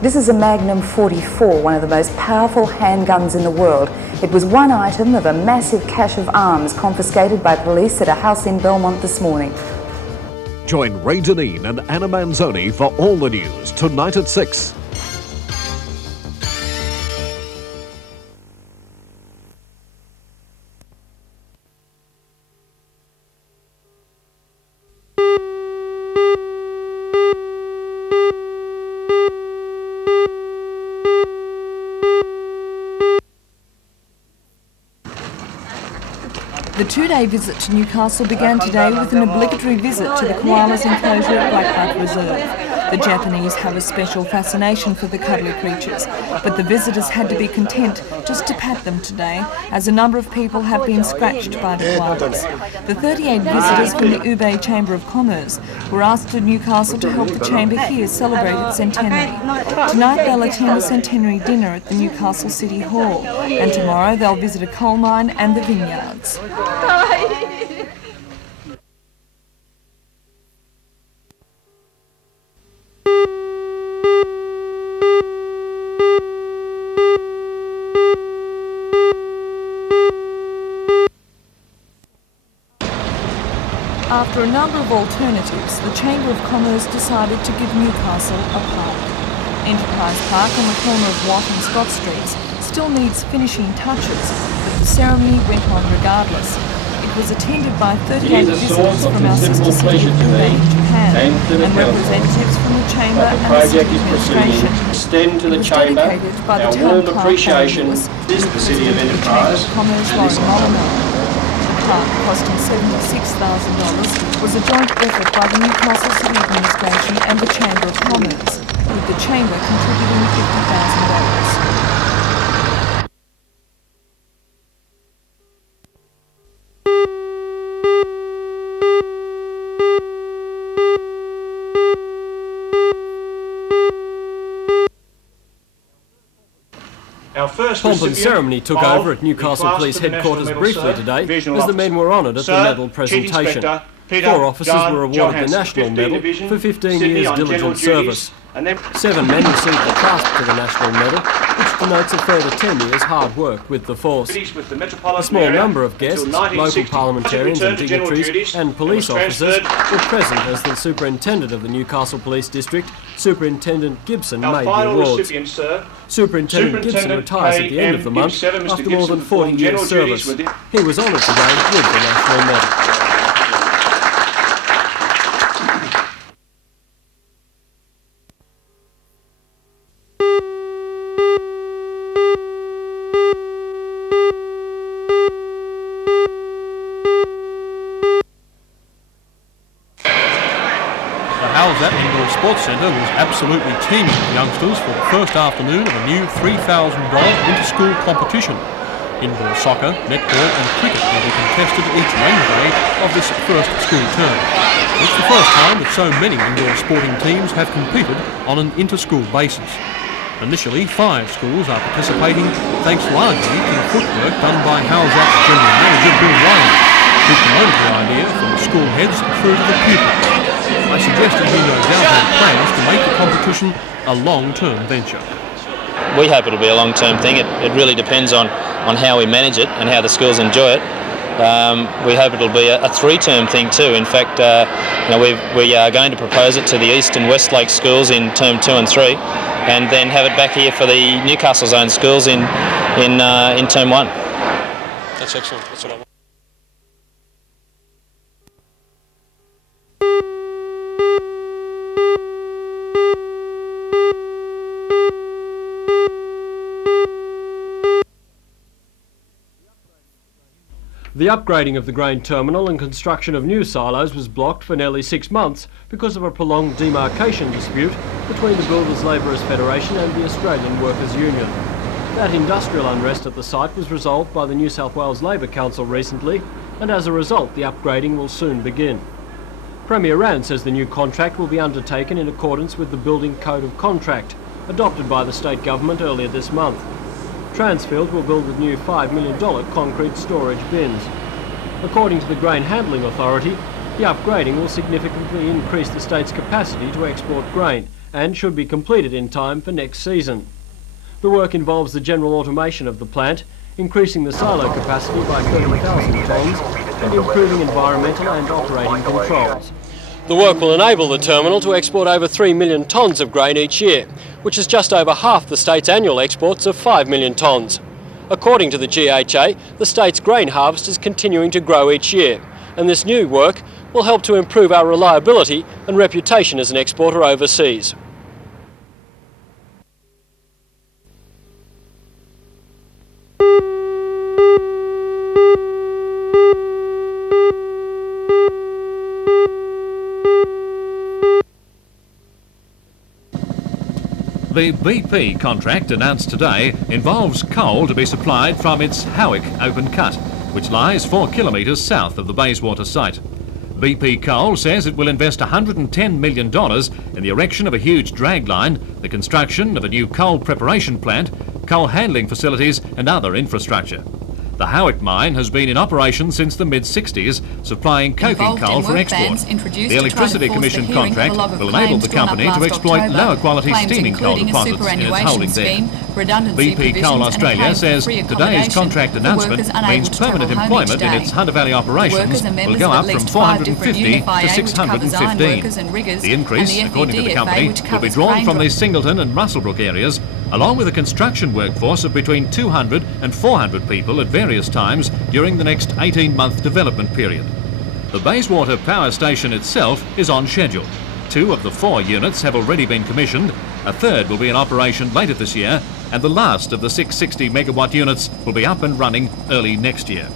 This is a Magnum 44, one of the most powerful handguns in the world. It was one item of a massive cache of arms confiscated by police at a house in Belmont this morning. Join Ray Deneen and Anna Manzoni for all the news tonight at 6. The two-day visit to Newcastle began today with an obligatory visit to the koalas enclosure at Blackbutt Reserve. The Japanese have a special fascination for the cuddly creatures, but the visitors had to be content just to pat them today, as a number of people have been scratched by the koalas. The 38 visitors from the Ube Chamber of Commerce were asked to Newcastle to help the Chamber here celebrate its centenary. Tonight they'll attend a centenary dinner at the Newcastle City Hall, and tomorrow they'll visit a coal mine and the vineyards. After a number of alternatives, the Chamber of Commerce decided to give Newcastle a park. Enterprise Park on the corner of Watt and Scott Streets still needs finishing touches, but the ceremony went on regardless. It was attended by 38 visitors from our sister city of Ube in Japan and representatives from the Chamber and the city administration. Extend to the Chamber our warm appreciation to the City of Enterprise. Commerce The park, costing $76,000, was a joint effort by the Newcastle City Administration and the Chamber of Commerce, with the Chamber contributing $50,000. Pomp and ceremony took over at Newcastle Police Headquarters briefly today as the men were honoured at the medal presentation. 4 officers were awarded the National Medal for 15 years diligent service. 7 men received the clasp to the National Medal, which denotes a further 10 years hard work with the force. A small number of guests, local parliamentarians and dignitaries and police officers were present as the Superintendent of the Newcastle Police District, Superintendent Gibson, made the awards. Superintendent Gibson retires at the end of the month after more than 40 years service. He was honoured today with the National Medal. That indoor sports centre was absolutely teeming with youngsters for the first afternoon of a new $3,000 inter-school competition. Indoor soccer, netball and cricket will be contested each Wednesday of this first school term. It's the first time that so many indoor sporting teams have competed on an inter-school basis. Initially, 5 schools are participating thanks largely to the footwork done by Howzat's General Manager Bill Wayne, who promoted the idea from the school heads through to the pupils. I suggested he no doubt had plans to make the competition a long-term venture. We hope it'll be a long-term thing. It really depends on how we manage it and how the schools enjoy it. We hope it'll be a 3-term thing too. In fact, we are going to propose it to the East and West Lake schools in term 2 and 3, and then have it back here for the Newcastle Zone schools in term 1. That's excellent. That's what I want. The upgrading of the grain terminal and construction of new silos was blocked for nearly 6 months because of a prolonged demarcation dispute between the Builders Labourers Federation and the Australian Workers Union. That industrial unrest at the site was resolved by the New South Wales Labor Council recently, and as a result the upgrading will soon begin. Premier Rand says the new contract will be undertaken in accordance with the Building Code of Contract, adopted by the state government earlier this month. Transfield will build the new $5 million concrete storage bins. According to the Grain Handling Authority, The upgrading will significantly increase the state's capacity to export grain and should be completed in time for next season. The work involves the general automation of the plant, increasing the silo capacity by 30,000 tonnes and improving environmental and operating controls. The work will enable the terminal to export over 3 million tonnes of grain each year, which is just over half the state's annual exports of 5 million tonnes. According to the GHA, the state's grain harvest is continuing to grow each year, and this new work will help to improve our reliability and reputation as an exporter overseas. The BP contract announced today involves coal to be supplied from its Howick open cut, which lies 4 kilometres south of the Bayswater site. BP Coal says it will invest $110 million in the erection of a huge dragline, the construction of a new coal preparation plant, coal handling facilities and other infrastructure. The Howick mine has been in operation since the mid-60s, supplying coking coal for export. The Electricity Commission contract will enable the company to exploit lower quality steaming coal deposits in its holding there. BP Coal Australia says today's contract announcement means permanent employment in its Hunter Valley operations will go up from 450 to 615. The increase, according to the company, will be drawn from the Singleton and Musselbrook areas, along with a construction workforce of between 200 and 400 people at various times during the next 18-month development period. The Bayswater power station itself is on schedule. 2 of the 4 units have already been commissioned, a third will be in operation later this year, and the last of the 660 megawatt units will be up and running early next year.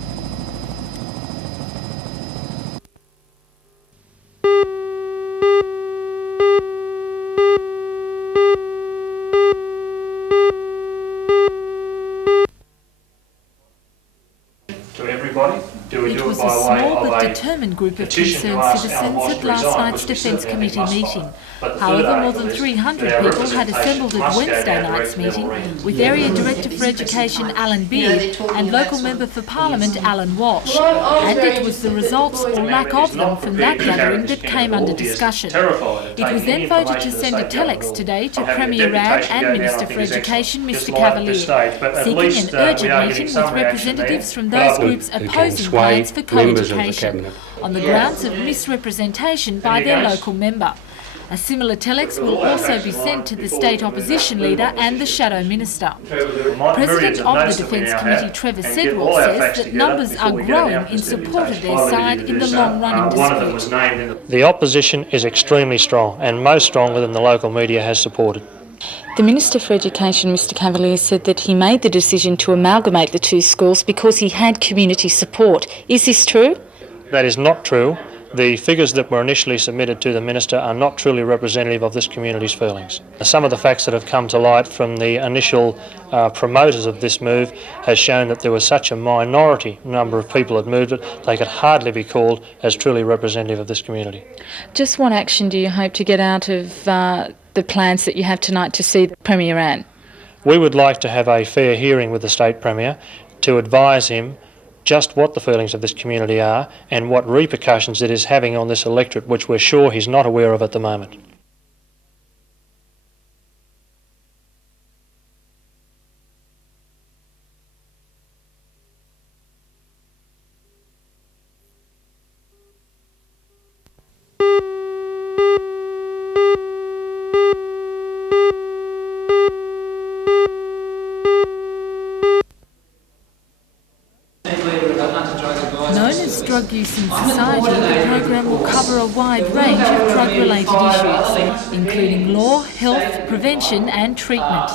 It was a small but determined group of concerned citizens at last night's Defence Committee meeting. However, more than 300 people had assembled at Wednesday night's meeting, with Area Director for Education Alan Beard and Local Member for Parliament Alan Walsh. And it was the results or lack of them from that gathering that came under discussion. It was then voted to send a telex today to Premier Rad and Minister for Education Mr Cavalier, seeking an urgent meeting with representatives from those groups opposing plans for co-education on the grounds of misrepresentation by their local member. A similar telex will also be sent to the state opposition leader and the shadow minister. President of the Defence Committee Trevor Sedwell says that numbers are growing in support of their side in the long-running dispute. The opposition is extremely strong, and most strong within the local media has supported. The Minister for Education, Mr Cavalier, said that he made the decision to amalgamate the 2 schools because he had community support. Is this true? That is not true. The figures that were initially submitted to the Minister are not truly representative of this community's feelings. Some of the facts that have come to light from the initial promoters of this move has shown that there was such a minority number of people that moved it, they could hardly be called as truly representative of this community. Just what action do you hope to get out of the plans that you have tonight to see the Premier Anne? We would like to have a fair hearing with the State Premier to advise him just what the feelings of this community are and what repercussions it is having on this electorate, which we're sure he's not aware of at the moment. Known as Drug Use in Society, the program will cover a wide range of drug-related issues, including law, health, prevention and treatment.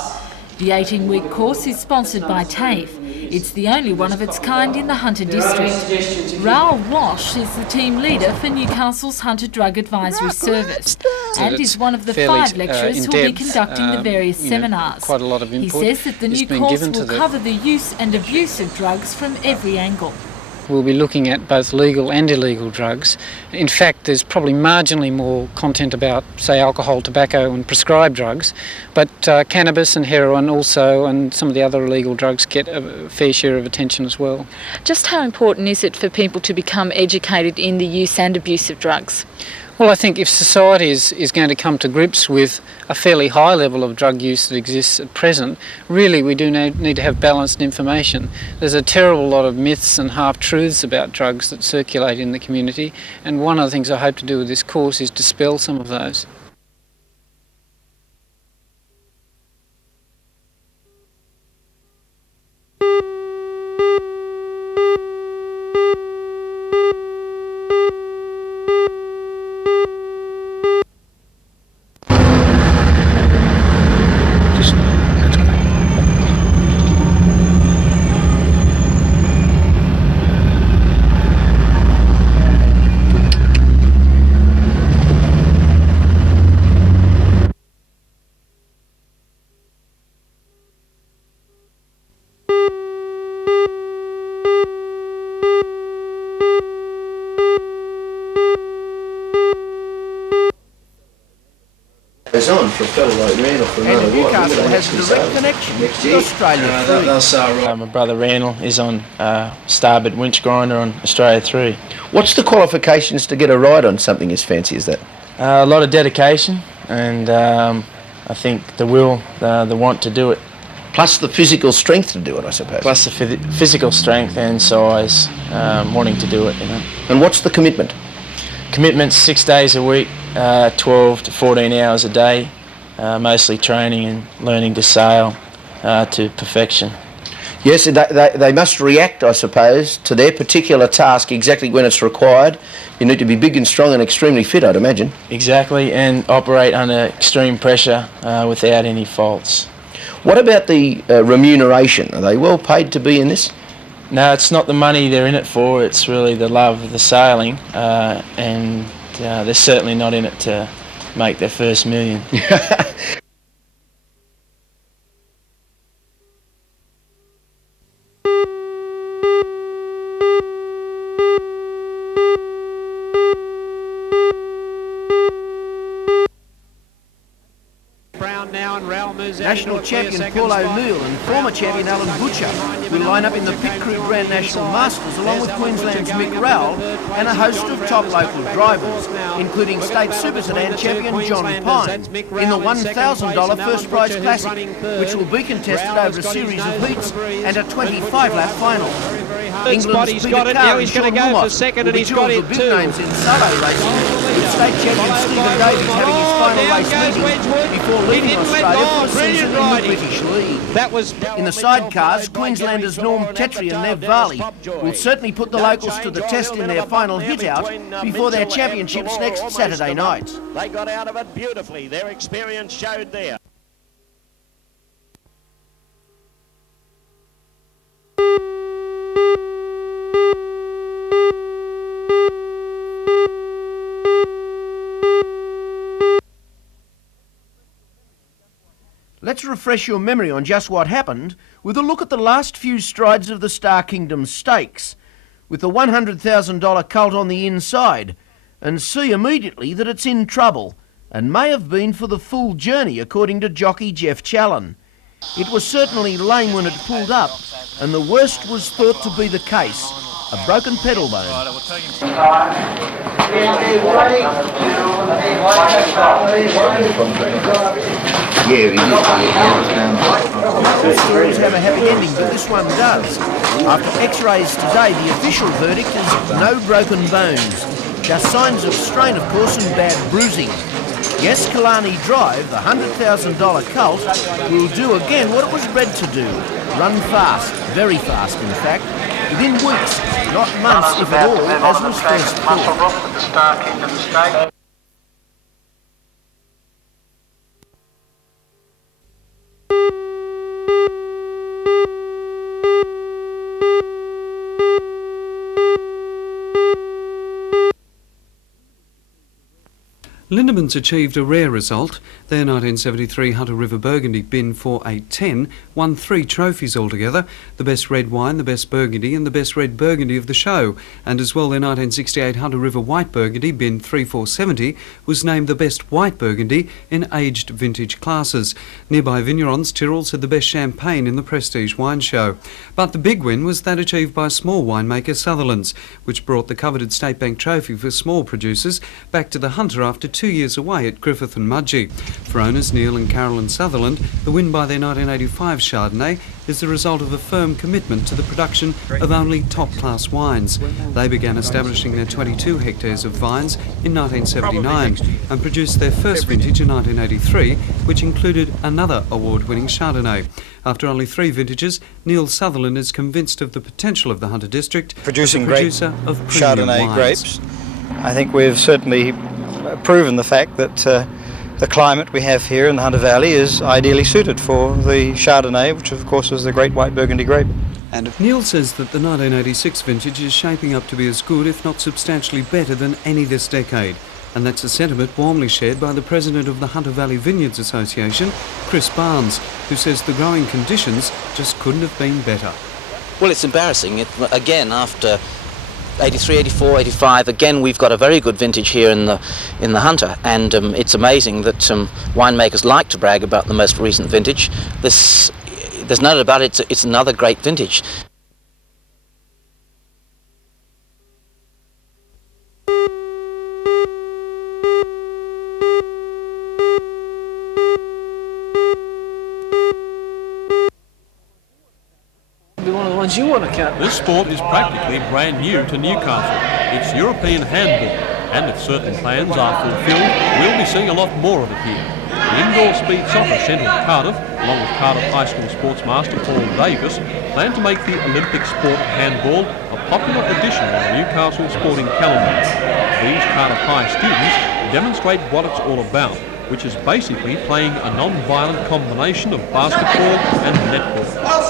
The 18-week course is sponsored by TAFE. It's the only one of its kind in the Hunter district. Raoul Walsh is the team leader for Newcastle's Hunter Drug Advisory Service and is one of the 5 lecturers who will be conducting the various seminars. He says that the new course will cover the use and abuse of drugs from every angle. we'll be looking at both legal and illegal drugs. In fact, there's probably marginally more content about, say, alcohol, tobacco and prescribed drugs, but cannabis and heroin also, and some of the other illegal drugs get a fair share of attention as well. Just how important is it for people to become educated in the use and abuse of drugs? Well, I think if society is going to come to grips with a fairly high level of drug use that exists at present, really we do need to have balanced information. There's a terrible lot of myths and half-truths about drugs that circulate in the community, and one of the things I hope to do with this course is dispel some of those. On for a fellow like Randall for another Newcastle has a direct connection with Australia 3. My brother Randall is on starboard winch grinder on Australia 3. What's the qualifications to get a ride on something as fancy as that? A lot of dedication and I think the will, the want to do it. Plus the physical strength to do it, I suppose. Plus the physical strength and size, wanting to do it, you know. And what's the commitment? Commitment's 6 days a week, 12 to 14 hours a day, mostly training and learning to sail to perfection. Yes, they must react, I suppose, to their particular task exactly when it's required. You need to be big and strong and extremely fit, I'd imagine. Exactly, and operate under extreme pressure without any faults. What about the remuneration? Are they well paid to be in this? No, it's not the money they're in it for, it's really the love of the sailing, and they're certainly not in it to make their first million. National champion Paul O'Neill and former champion Alan Butcher will line up in the Pit Crew Grand National Masters along with Queensland's Mick Rowell and a host of top local drivers, including state super sedan champion John Pine in the $1,000 First Prize Classic, which will be contested over a series of heats and a 25-lap final. England's Peter Carr and Sean Wilmot will be two of the big names in solo racing, with state champion Stephen Davies having his final race meeting before leaving Australia for the season in the British League. In the sidecars, Queenslanders Norm Tetry and Nev Varley will certainly put the locals to the test in their final hit-out before their championships next Saturday night. They got out of it beautifully. Their experience showed there. Let's refresh your memory on just what happened with a look at the last few strides of the Star Kingdom Stakes, with the $100,000 colt on the inside, and see immediately that it's in trouble, and may have been for the full journey according to jockey Jeff Challen. It was certainly lame when it pulled up, and the worst was thought to be the case, a broken pedal bone. All stories have a happy ending, but this one does. After x-rays today, the official verdict is no broken bones. Just signs of strain, of course, and bad bruising. Yes, Killarney Drive, the $100,000 colt, will do again what it was bred to do. Run fast, very fast in fact, within weeks, not months if at all, as was first thought. Lindemans achieved a rare result. Their 1973 Hunter River Burgundy bin 4810 won 3 trophies altogether, the best red wine, the best burgundy and the best red burgundy of the show, and as well their 1968 Hunter River White Burgundy bin 3470 was named the best white burgundy in aged vintage classes. Nearby Vignerons Tyrrell's had the best champagne in the Prestige Wine Show. But the big win was that achieved by small winemaker Sutherland's, which brought the coveted State Bank trophy for small producers back to the Hunter after 2 years away at Griffith and Mudgee. For owners Neil and Carolyn Sutherland, the win by their 1985 Chardonnay is the result of a firm commitment to the production of only top-class wines. They began establishing their 22 hectares of vines in 1979 and produced their first vintage in 1983, which included another award-winning Chardonnay. After only 3 vintages, Neil Sutherland is convinced of the potential of the Hunter District producing as a producer great of premium Chardonnay wines. grapes. I think we've certainly proven the fact that the climate we have here in the Hunter Valley is ideally suited for the Chardonnay, which of course is the great white Burgundy grape. And Neil says that the 1986 vintage is shaping up to be as good, if not substantially better, than any this decade. And that's a sentiment warmly shared by the president of the Hunter Valley Vineyards Association, Chris Barnes, who says the growing conditions just couldn't have been better. Well, it's embarrassing. Again, after 83, 84, 85, again we've got a very good vintage here in the Hunter, and it's amazing that winemakers like to brag about the most recent vintage. There's no doubt about it, it's another great vintage. You want to count. This sport is practically brand new to Newcastle. It's European handball, and if certain plans are fulfilled, we'll be seeing a lot more of it here. The Indoor Speed Soccer Centre in Cardiff, along with Cardiff High School sportsmaster Paul Davis, plan to make the Olympic sport of handball a popular addition of the Newcastle sporting calendar. These Cardiff High students demonstrate what it's all about, which is basically playing a non-violent combination of basketball and netball.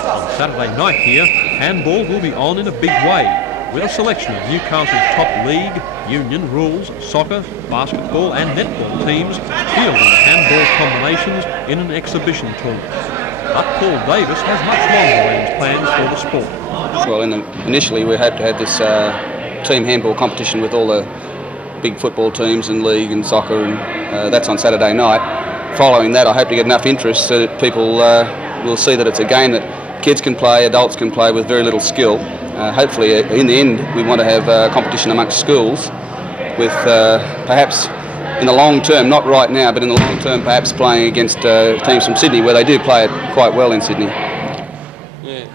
On Saturday night here, handball will be on in a big way, with a selection of Newcastle's top league, union, rules, soccer, basketball and netball teams fielding handball combinations in an exhibition tournament. But Paul Davis has much longer-range plans for the sport. Well, initially we hope to have this team handball competition with all the big football teams and league and soccer, and that's on Saturday night. Following that, I hope to get enough interest so that people will see that it's a game that kids can play, adults can play with very little skill. Hopefully, in the end, we want to have a competition amongst schools with perhaps in the long term, not right now, but in the long term, perhaps playing against teams from Sydney, where they do play it quite well in Sydney. Yeah.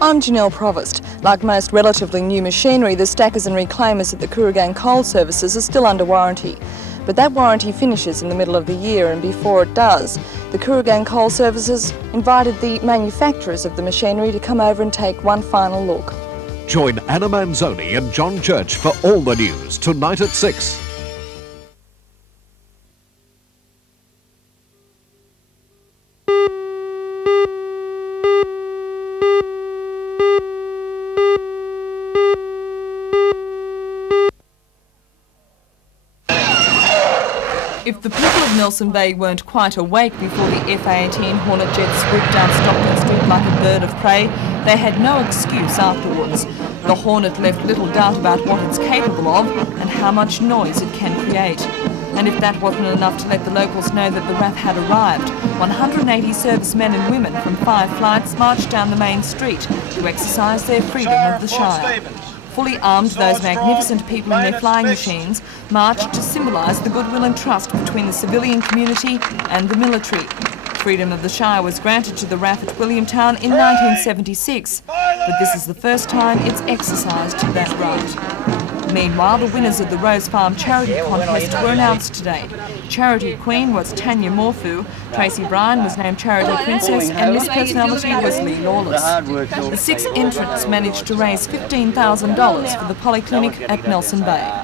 I'm Janelle Provost. Like most relatively new machinery, the stackers and reclaimers at the Kooragang Coal Services are still under warranty. But that warranty finishes in the middle of the year, and before it does, the Kooragang Coal Services invited the manufacturers of the machinery to come over and take one final look. Join Anna Manzoni and John Church for all the news tonight at 6. If the people of Nelson Bay weren't quite awake before the F-18 Hornet jet swooped down Stockton Street like a bird of prey, they had no excuse afterwards. The Hornet left little doubt about what it's capable of and how much noise it can create. And if that wasn't enough to let the locals know that the RAF had arrived, 180 servicemen and women from 5 flights marched down the main street to exercise their freedom of the Shire. Fully armed, those magnificent people in their flying machines marched to symbolise the goodwill and trust between the civilian community and the military. Freedom of the Shire was granted to the RAF at Williamtown in 1976, but this is the first time it's exercised that right. Meanwhile, the winners of the Rose Farm Charity Contest were announced today. Charity Queen was Tanya Morfu, Tracy Bryan was named Charity Princess, and Miss Personality was Lee Lawless. The 6 entrants managed to raise $15,000 for the polyclinic at Nelson Bay.